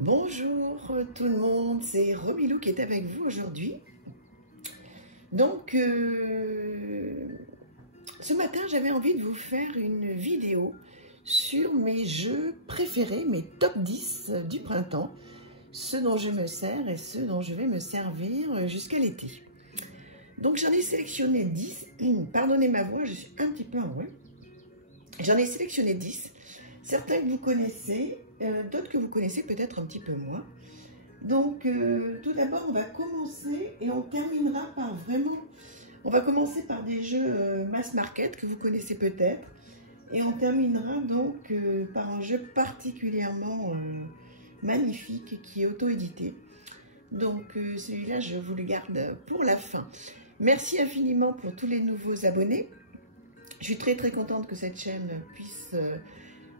Bonjour tout le monde, c'est Romilou qui est avec vous aujourd'hui. Donc, ce matin, j'avais envie de vous faire une vidéo sur mes jeux préférés, mes top 10 du printemps, ceux dont je me sers et ceux dont je vais me servir jusqu'à l'été. Donc, j'en ai sélectionné 10. Pardonnez ma voix, je suis un petit peu enrouée. J'en ai sélectionné 10. Certains que vous connaissez, d'autres que vous connaissez peut-être un petit peu moins. Donc, tout d'abord, on va commencer et on terminera par vraiment... On va commencer par des jeux mass market que vous connaissez peut-être. Et on terminera donc par un jeu particulièrement magnifique qui est auto-édité. Donc, celui-là, je vous le garde pour la fin. Merci infiniment pour tous les nouveaux abonnés. Je suis très contente que cette chaîne puisse...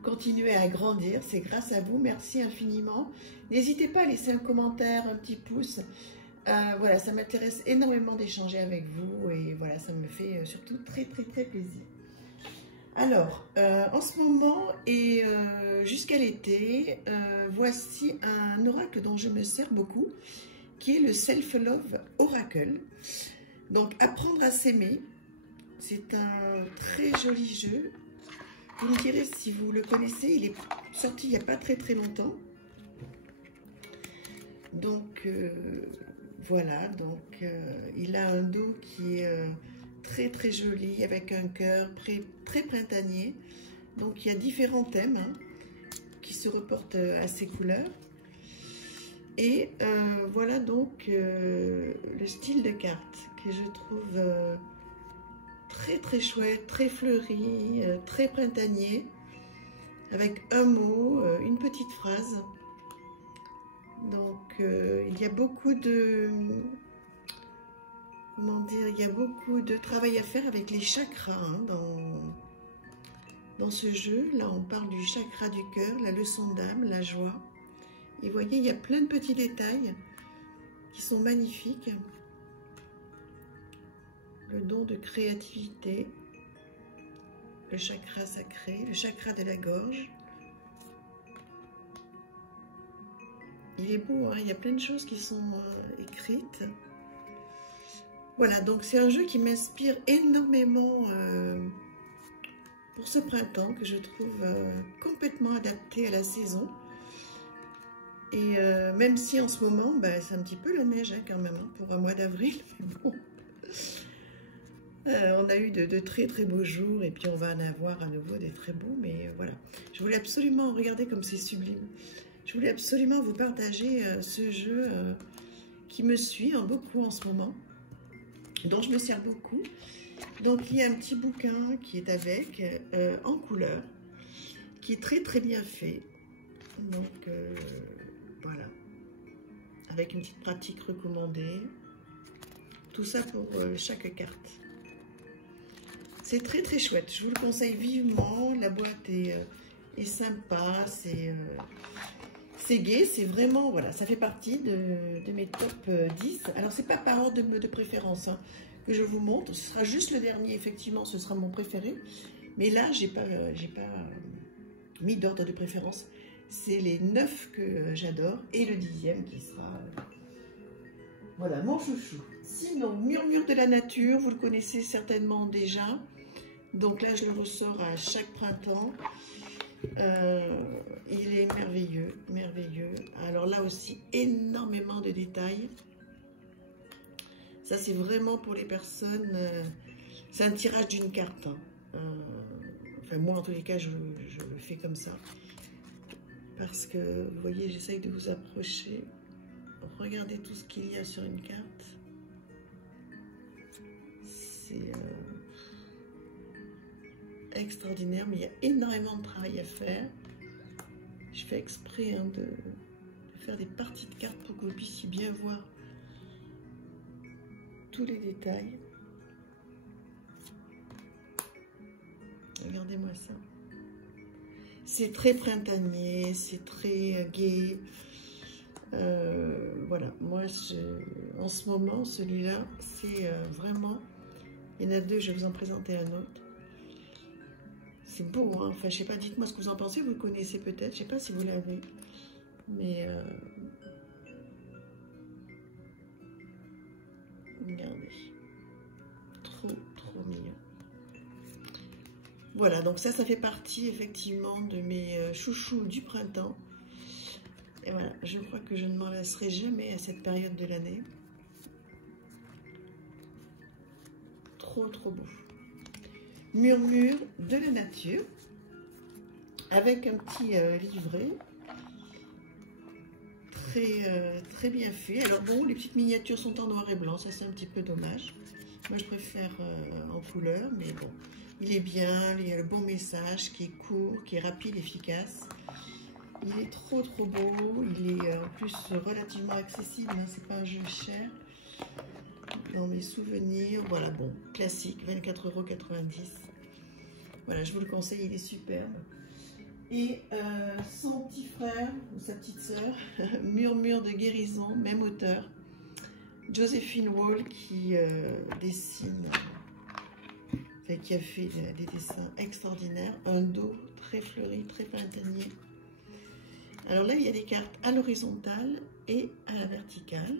continuer à grandir, c'est grâce à vous, merci infiniment. N'hésitez pas à laisser un commentaire, un petit pouce. Voilà, ça m'intéresse énormément d'échanger avec vous et voilà, ça me fait surtout très plaisir. Alors, en ce moment et jusqu'à l'été, voici un oracle dont je me sers beaucoup, qui est le Self-Love Oracle. Donc, apprendre à s'aimer, c'est un très joli jeu. Vous me direz si vous le connaissez, il est sorti il n'y a pas très longtemps. Donc voilà, donc il a un dos qui est très joli avec un cœur très printanier. Donc il y a différents thèmes qui se reportent à ces couleurs. Et voilà donc le style de carte que je trouve... très chouette, très fleuri, très printanier, avec un mot, une petite phrase. Donc il y a beaucoup de, comment dire, il y a beaucoup de travail à faire avec les chakras dans ce jeu. Là on parle du chakra du cœur, la leçon d'âme, la joie. Et vous voyez, il y a plein de petits détails qui sont magnifiques. Le don de créativité, le chakra sacré, le chakra de la gorge. Il est beau, hein, il y a plein de choses qui sont écrites. Voilà, donc c'est un jeu qui m'inspire énormément pour ce printemps, que je trouve complètement adapté à la saison. Et même si en ce moment, bah, c'est un petit peu la neige quand même, pour un mois d'avril, mais bon. On a eu de très beaux jours et puis on va en avoir à nouveau des très beaux, mais voilà. Je voulais absolument, regarder comme c'est sublime. Je voulais absolument vous partager ce jeu qui me suit beaucoup en ce moment, dont je me sers beaucoup. Donc il y a un petit bouquin qui est avec, en couleur, qui est très bien fait. Donc voilà, avec une petite pratique recommandée. Tout ça pour chaque carte. C'est très chouette, je vous le conseille vivement. La boîte est sympa, c'est gai, c'est vraiment, voilà, ça fait partie de mes top 10. Alors c'est pas par ordre de préférence que je vous montre, ce sera juste le dernier, effectivement, ce sera mon préféré. Mais là, j'ai pas mis d'ordre de préférence. C'est les 9 que j'adore et le 10e qui sera... voilà, mon chouchou. Sinon, Murmure de la nature, vous le connaissez certainement déjà. Donc là, je le ressors à chaque printemps. Il est merveilleux. Alors là aussi, énormément de détails. Ça, c'est vraiment pour les personnes... c'est un tirage d'une carte. Enfin, moi, en tous les cas, je le fais comme ça. Parce que, vous voyez, j'essaye de vous approcher. Regardez tout ce qu'il y a sur une carte. C'est extraordinaire, mais il y a énormément de travail à faire. Je fais exprès de faire des parties de cartes pour que vous puissiez bien voir tous les détails. Regardez-moi ça. C'est très printanier, c'est très gai. Voilà, moi en ce moment, celui-là, c'est vraiment... Il y en a deux, je vais vous en présenter un autre. C'est beau, hein. Enfin, je sais pas, dites-moi ce que vous en pensez, vous le connaissez peut-être, je sais pas si vous l'avez. Mais regardez, trop mignon. Voilà, donc ça fait partie effectivement de mes chouchous du printemps. Et voilà, je crois que je ne m'en lasserai jamais à cette période de l'année. Trop beau. Murmure de la nature, avec un petit livret. Très bien fait. Alors bon, les petites miniatures sont en noir et blanc, ça c'est un petit peu dommage. Moi je préfère en couleur, mais bon, il est bien, il y a le bon message qui est court, qui est rapide, efficace. Il est trop beau, il est en plus relativement accessible, hein, c'est pas un jeu cher. Dans mes souvenirs, voilà, bon, classique, 24,90 €. Voilà, je vous le conseille, il est superbe. Et son petit frère ou sa petite sœur, Murmure de guérison, même auteur, Joséphine Wall, qui dessine, qui a fait des dessins extraordinaires, un dos très fleuri, très printanier. Alors là, il y a des cartes à l'horizontale et à la verticale.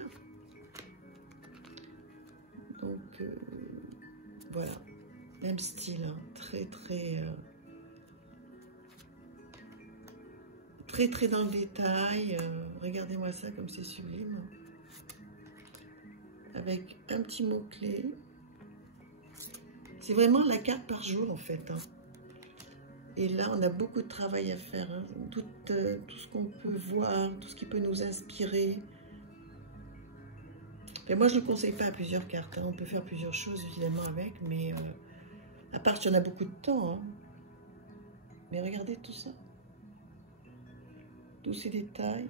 Donc voilà, même style, hein, très dans le détail. Regardez-moi ça comme c'est sublime. Avec un petit mot-clé. C'est vraiment la carte par jour en fait. Hein. Et là, on a beaucoup de travail à faire. Hein. Tout ce qu'on peut voir, tout ce qui peut nous inspirer. Et moi, je ne le conseille pas à plusieurs cartes. Hein. On peut faire plusieurs choses évidemment avec, mais à part qu'il y en a beaucoup de temps. Hein. Mais regardez tout ça. Tous ces détails,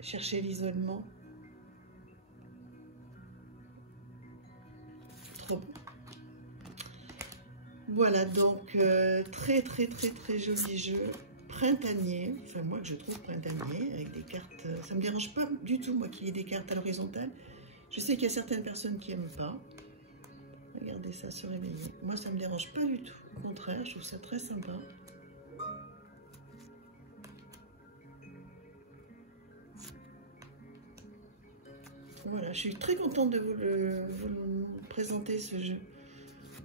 chercher l'isolement. Trop beau. Voilà, donc très joli jeu, printanier, enfin moi que je trouve printanier, avec des cartes, ça me dérange pas du tout moi qu'il y ait des cartes à l'horizontale. Je sais qu'il y a certaines personnes qui n'aiment pas. Regardez ça se réveiller. Moi ça me dérange pas du tout, au contraire, je trouve ça très sympa. Voilà, je suis très contente de vous présenter ce jeu.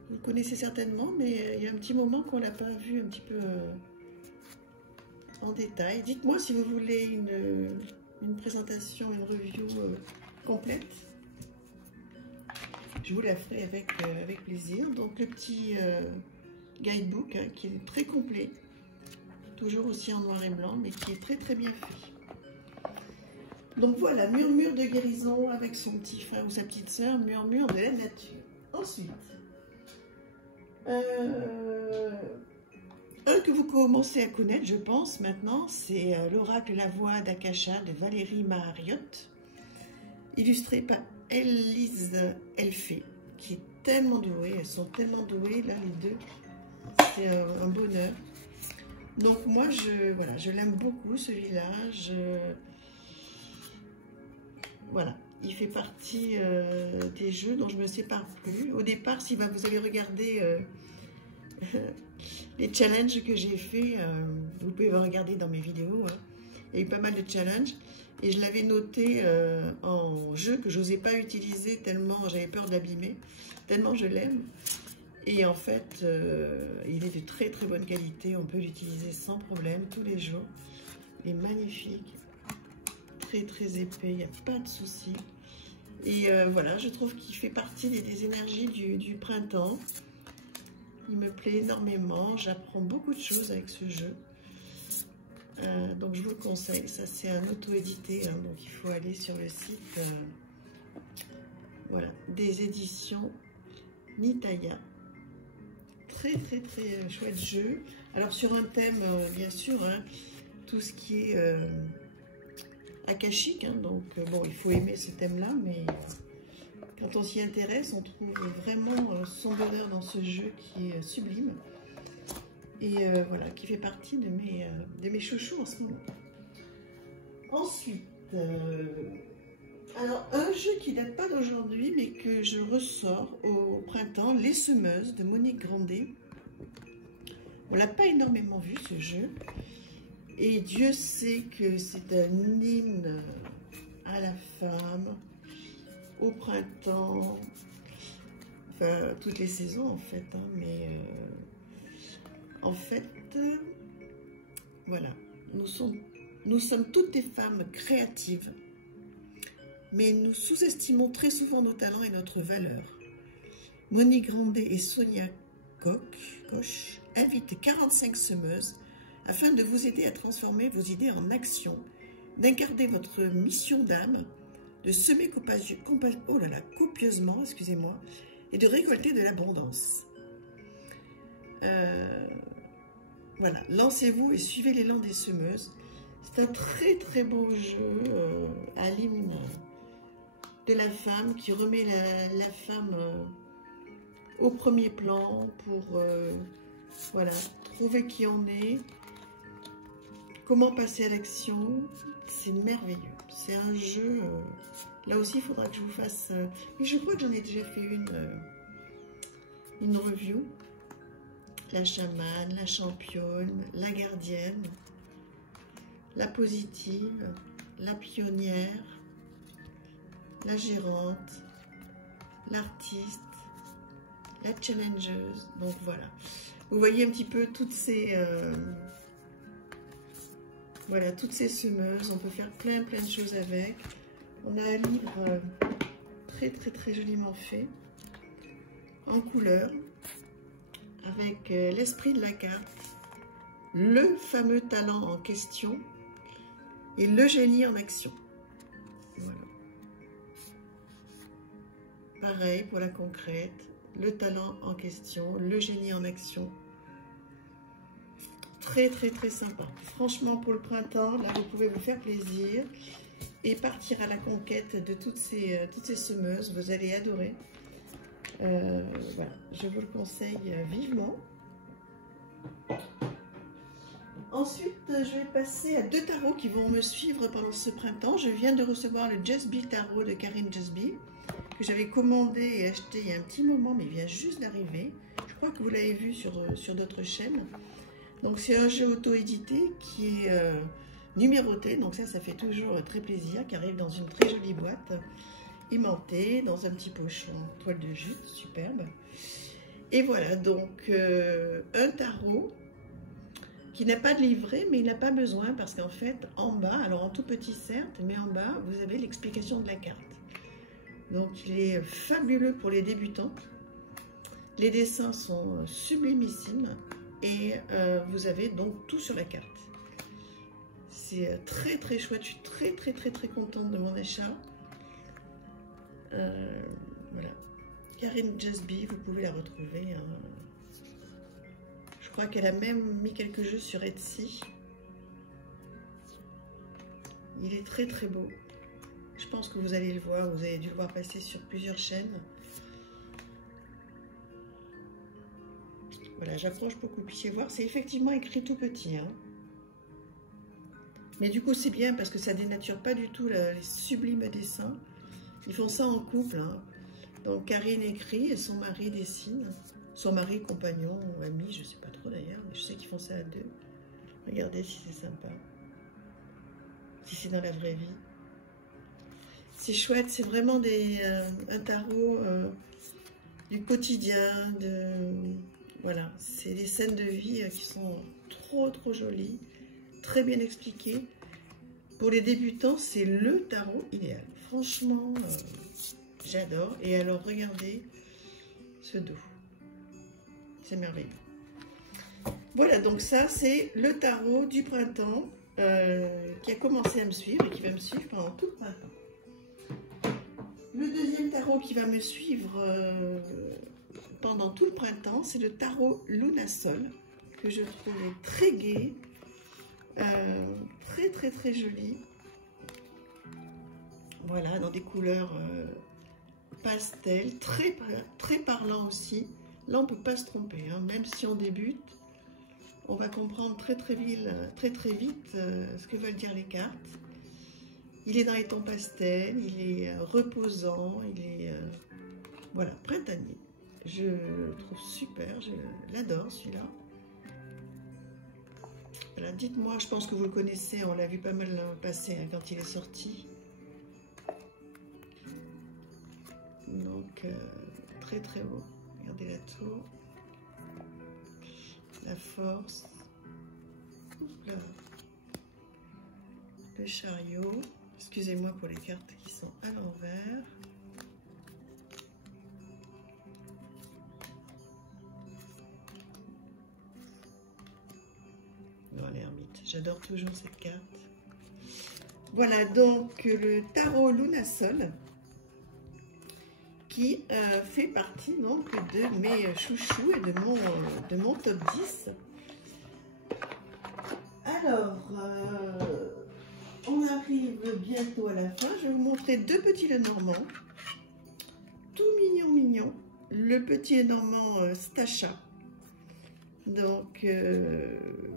Vous le connaissez certainement, mais il y a un petit moment qu'on ne l'a pas vu un petit peu en détail. Dites-moi si vous voulez une présentation, une review complète. Je vous la ferai avec plaisir. Donc le petit guidebook hein, qui est très complet, toujours aussi en noir et blanc, mais qui est très bien fait. Donc voilà, Murmure de guérison avec son petit frère ou sa petite sœur, Murmure de la nature. Ensuite, un que vous commencez à connaître, je pense, maintenant, c'est l'oracle La Voix d'Akasha de Valérie Mariotte, illustré par Elise Elfé, qui est tellement douée, elles sont tellement douées, là, les deux, c'est un bonheur. Donc moi, voilà, je l'aime beaucoup, celui-là, voilà, il fait partie des jeux dont je ne me sépare plus. Au départ, si vous avez regardé les challenges que j'ai fait, vous pouvez regarder dans mes vidéos, hein. Il y a eu pas mal de challenges et je l'avais noté en jeu que je n'osais pas utiliser tellement j'avais peur de l'abîmer, tellement je l'aime. Et en fait, il est de très bonne qualité, on peut l'utiliser sans problème tous les jours. Il est magnifique. Très épais, il n'y a pas de souci. Et voilà, je trouve qu'il fait partie des énergies du printemps. Il me plaît énormément, j'apprends beaucoup de choses avec ce jeu. Donc je vous le conseille, ça c'est un auto-édité, hein, donc il faut aller sur le site voilà, des éditions Nitaya. Très chouette jeu. Alors sur un thème, bien sûr, hein, tout ce qui est akashique, hein, donc bon, il faut aimer ce thème-là, mais quand on s'y intéresse, on trouve vraiment son bonheur dans ce jeu qui est sublime et voilà, qui fait partie de mes chouchous en ce moment. Ensuite, alors un jeu qui date pas d'aujourd'hui, mais que je ressors au printemps, Les Semeuses de Monique Grandet. On l'a pas énormément vu ce jeu. Et Dieu sait que c'est un hymne à la femme, au printemps, enfin toutes les saisons en fait, hein, mais en fait, voilà, nous sommes toutes des femmes créatives, mais nous sous-estimons très souvent nos talents et notre valeur. Monique Grandet et Sonia Koch invitent 45 semeuses afin de vous aider à transformer vos idées en action, d'incarner votre mission d'âme, de semer copieusement, excusez-moi, et de récolter de l'abondance. Voilà, lancez-vous et suivez l'élan des semeuses. C'est un très beau jeu à l'hymne de la femme qui remet la femme au premier plan pour voilà, trouver qui on est, comment passer à l'action. C'est merveilleux. C'est un jeu, là aussi il faudra que je vous fasse, mais je crois que j'en ai déjà fait une review. La chamane, la championne, la gardienne, la positive, la pionnière, la gérante, l'artiste, la challengeuse. Donc voilà, vous voyez un petit peu toutes ces voilà, toutes ces semeuses. On peut faire plein de choses avec. On a un livre très joliment fait en couleur avec l'esprit de la carte, le fameux talent en question et le génie en action. Voilà. Pareil pour la concrète, le talent en question, le génie en action. Très sympa. Franchement, pour le printemps, là, vous pouvez vous faire plaisir et partir à la conquête de toutes ces semeuses. Vous allez adorer. Voilà, je vous le conseille vivement. Ensuite, je vais passer à 2 tarots qui vont me suivre pendant ce printemps. Je viens de recevoir le Jasby Tarot de Karine Jasby, que j'avais commandé et acheté il y a un petit moment, mais il vient juste d'arriver. Je crois que vous l'avez vu sur d'autres chaînes. Donc c'est un jeu auto-édité qui est numéroté, donc ça fait toujours très plaisir, qui arrive dans une très jolie boîte, aimantée, dans un petit pochon, toile de jute, superbe. Et voilà, donc un tarot qui n'a pas de livret, mais il n'a pas besoin, parce qu'en fait, en bas, alors en tout petit certes, mais en bas, vous avez l'explication de la carte. Donc il est fabuleux pour les débutants. Les dessins sont sublimissimes. Et vous avez donc tout sur la carte. C'est très chouette. Je suis très contente de mon achat. Voilà. Karine Jasby, vous pouvez la retrouver. Hein. Je crois qu'elle a même mis quelques jeux sur Etsy. Il est très beau. Je pense que vous allez le voir. Vous avez dû le voir passer sur plusieurs chaînes. Voilà, j'approche pour que vous puissiez voir. C'est effectivement écrit tout petit. Hein. Mais du coup, c'est bien parce que ça dénature pas du tout les sublimes dessins. Ils font ça en couple. Hein. Donc, Karine écrit et son mari dessine. Son mari, compagnon, ami, je sais pas trop d'ailleurs. Mais je sais qu'ils font ça à 2. Regardez si c'est sympa. Si c'est dans la vraie vie. C'est chouette. C'est vraiment un tarot du quotidien, Voilà, c'est des scènes de vie qui sont trop jolies, très bien expliquées. Pour les débutants, c'est le tarot idéal. Franchement, j'adore. Et alors, regardez ce dos. C'est merveilleux. Voilà, donc ça, c'est le tarot du printemps qui a commencé à me suivre et qui va me suivre pendant tout le printemps. Le deuxième tarot qui va me suivre pendant tout le printemps, c'est le tarot Lunasol, que je trouvais très gai, très joli. Voilà, dans des couleurs pastel, très parlant aussi. Là, on ne peut pas se tromper, hein. Même si on débute, on va comprendre très vite ce que veulent dire les cartes. Il est dans les tons pastels, il est reposant, il est voilà, printanier. Je le trouve super, je l'adore celui-là. Voilà, dites-moi, je pense que vous le connaissez, on l'a vu pas mal passer hein, quand il est sorti. Donc, très très beau. Regardez la tour. La force. Là. Le chariot. Excusez-moi pour les cartes qui sont à l'envers. L'ermite. J'adore toujours cette carte. Voilà donc le tarot Lunasol qui fait partie donc de mes chouchous et de mon top 10. Alors, on arrive bientôt à la fin. Je vais vous montrer deux petits Lenormand. Tout mignon, mignon. Le petit Lenormand Stacha. Donc,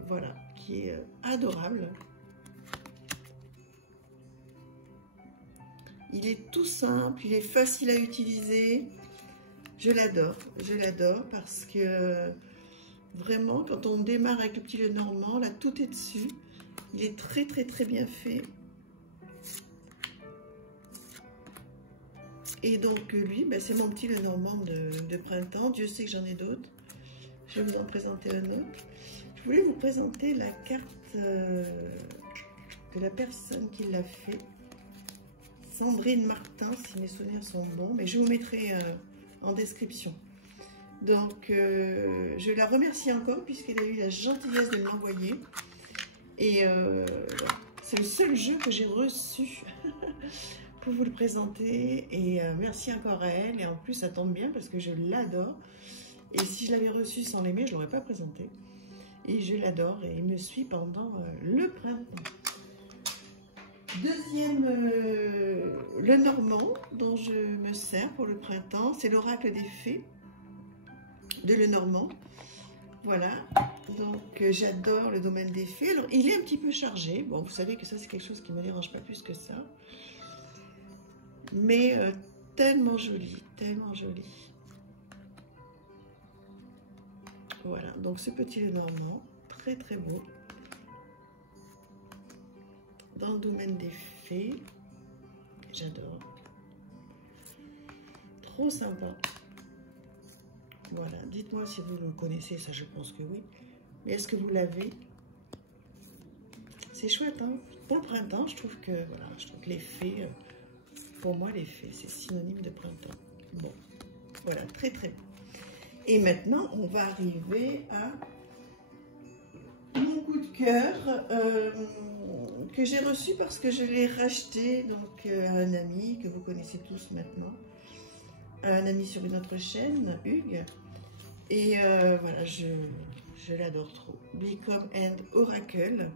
voilà, qui est adorable. Il est tout simple, il est facile à utiliser. Je l'adore parce que vraiment, quand on démarre avec le petit Lenormand, là, tout est dessus. Il est très, très, très bien fait. Et donc, lui, ben, c'est mon petit Lenormand de printemps. Dieu sait que j'en ai d'autres. Je vais vous en présenter un autre. Je voulais vous présenter la carte de la personne qui l'a fait. Sandrine Martin, si mes souvenirs sont bons. Mais je vous mettrai en description. Donc, je la remercie encore puisqu'elle a eu la gentillesse de me l'envoyer. Et c'est le seul jeu que j'ai reçu pour vous le présenter. Et merci encore à elle. Et en plus, ça tombe bien parce que je l'adore. Et si je l'avais reçu sans l'aimer, je ne l'aurais pas présenté. Et je l'adore et il me suit pendant le printemps. Deuxième Lenormand dont je me sers pour le printemps, c'est l'oracle des fées de Lenormand. Voilà, donc j'adore le domaine des fées. Alors, il est un petit peu chargé. Bon, vous savez que ça, c'est quelque chose qui ne me dérange pas plus que ça. Mais tellement joli, tellement joli. Voilà, donc ce petit Lenormand, très très beau. Dans le domaine des fées, j'adore. Trop sympa. Voilà, dites-moi si vous le connaissez, ça je pense que oui. Mais est-ce que vous l'avez? C'est chouette, hein? Pour le printemps, je trouve que, voilà, je trouve que les fées, pour moi les fées, c'est synonyme de printemps. Bon, voilà, très très beau. Et maintenant, on va arriver à mon coup de cœur que j'ai reçu parce que je l'ai racheté donc, à un ami que vous connaissez tous maintenant. Un ami sur une autre chaîne, Hugues. Et voilà, je l'adore trop. Become and Oracle,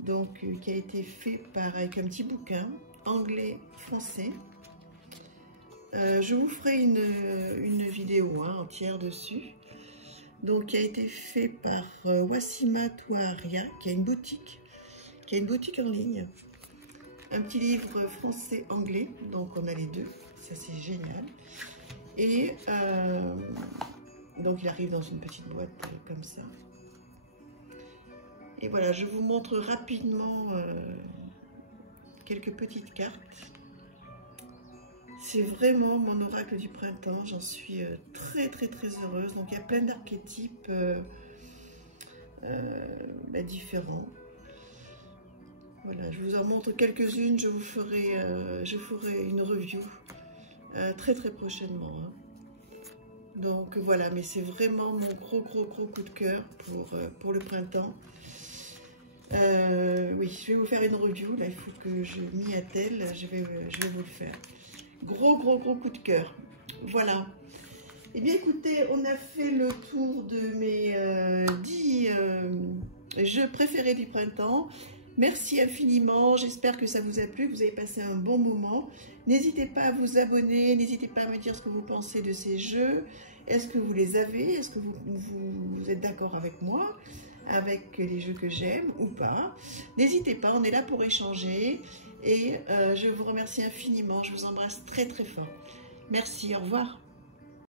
donc qui a été fait avec un petit bouquin anglais-français. Je vous ferai une vidéo entière dessus. Donc, qui a été fait par Wassima Touaria, qui a une boutique en ligne. Un petit livre français-anglais, donc on a les deux, ça c'est génial. Et donc il arrive dans une petite boîte comme ça. Et voilà, je vous montre rapidement quelques petites cartes. C'est vraiment mon oracle du printemps, j'en suis très très très heureuse. Donc il y a plein d'archétypes différents. Voilà, je vous en montre quelques-unes, je ferai une review très très prochainement. Hein. Donc voilà, mais c'est vraiment mon gros coup de cœur pour le printemps. Oui, je vais vous faire une review, là il faut que je m'y attelle, je vais vous le faire. Gros coup de cœur. Voilà. Eh bien écoutez, on a fait le tour de mes 10 jeux préférés du printemps. Merci infiniment, j'espère que ça vous a plu, que vous avez passé un bon moment. N'hésitez pas à vous abonner, n'hésitez pas à me dire ce que vous pensez de ces jeux. Est-ce que vous les avez? Est-ce que vous êtes d'accord avec moi, avec les jeux que j'aime ou pas? N'hésitez pas, on est là pour échanger. Et je vous remercie infiniment, je vous embrasse très très fort. Merci, au revoir.